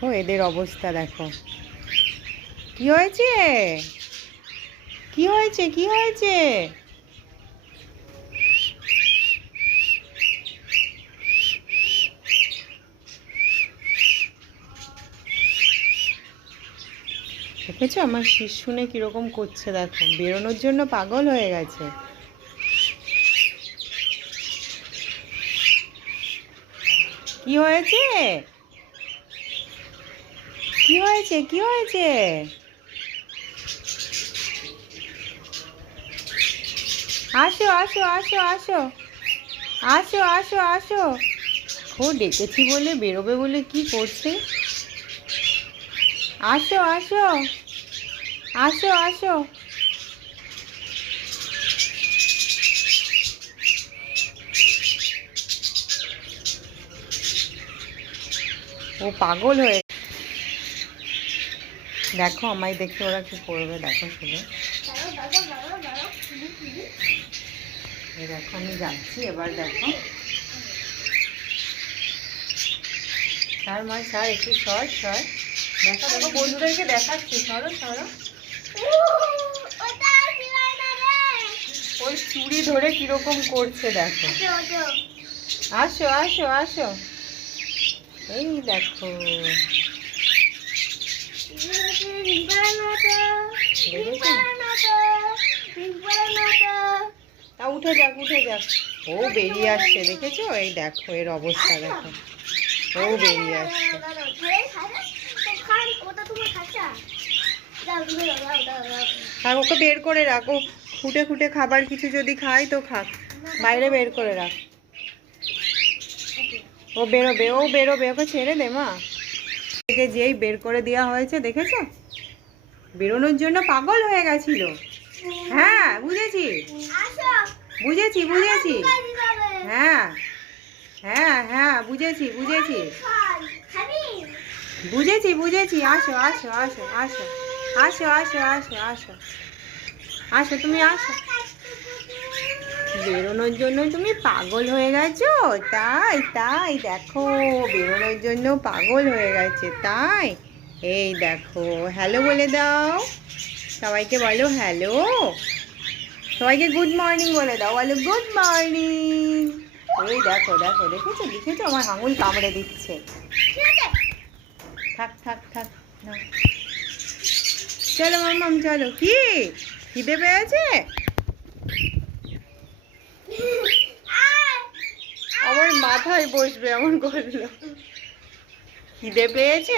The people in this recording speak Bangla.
দেখো এদের অবস্থা দেখো। কি হয়েছে, কি হয়েছে, কি হয়েছে? দেখেছো আমার শীষ শুনে কিরকম করছে দেখো, বেরোনোর জন্য পাগল হয়ে গেছে। কি হয়েছে, কি হয়েছে, কি হয়েছে? আসো আসো আসো আসো আসো আসো আসো। ও ডেকেছি বলে বেরোবে বলে কি করছে। আসো আসো আসো আসো। ও পাগল হয়ে, দেখো আমায় দেখে ওরা কি করবে দেখো শুনে। দেখো আমি যাচ্ছি এবার, দেখো স্যার মা স্যার একটু সর সর। দেখো দেখো বন্ধুদেরকে দেখাচ্ছি, সরো সরো। ওই চুড়ি ধরে কিরকম করছে দেখো। আসো আসো আসো। এই দেখো তা উঠে যাক উঠে যাক। ও বেরিয়ে আসছে দেখেছো, এই দেখো এর অবস্থা দেখো, ও বেরিয়ে আসছে। আর ওকে বের করে রাখো, খুঁটে খুঁটে খাবার কিছু যদি খায় তো খাক, বাইরে বের করে রাখ। ও বেরোবে, ও বেরোবে, ওকে ছেড়ে দে মা। থেকে যেই বের করে দেওয়া হয়েছে দেখেছো, বেরোনোর জন্য পাগল হয়ে গেছিল। হ্যাঁ বুঝেছি বুঝেছি বুঝেছি, হ্যাঁ হ্যাঁ হ্যাঁ বুঝেছি বুঝেছি বুঝেছি বুঝেছি। আসো আসো আসো আসো আসো আসো আসো আসো আসো তুমি আসো। বেরোনোর জন্য তুমি পাগল হয়ে গেছো, তাই তাই দেখো বেরোনোর জন্য পাগল হয়ে গেছে তাই। এই দেখো হ্যালো বলে দাও, সবাইকে বলো হ্যালো, সবাইকে গুড মর্নিং বলে দাও, বলো গুড মর্নিং। এই দেখো দেখো দেখেছো দেখেছো আমার আঙুল কামড়ে দিচ্ছে। থাক থাক থাক না। চলো মাম্মাম চলো। কি খিদে পেয়েছে? আমার মাথায় বসবে এমন করলো। খিদে পেয়েছে?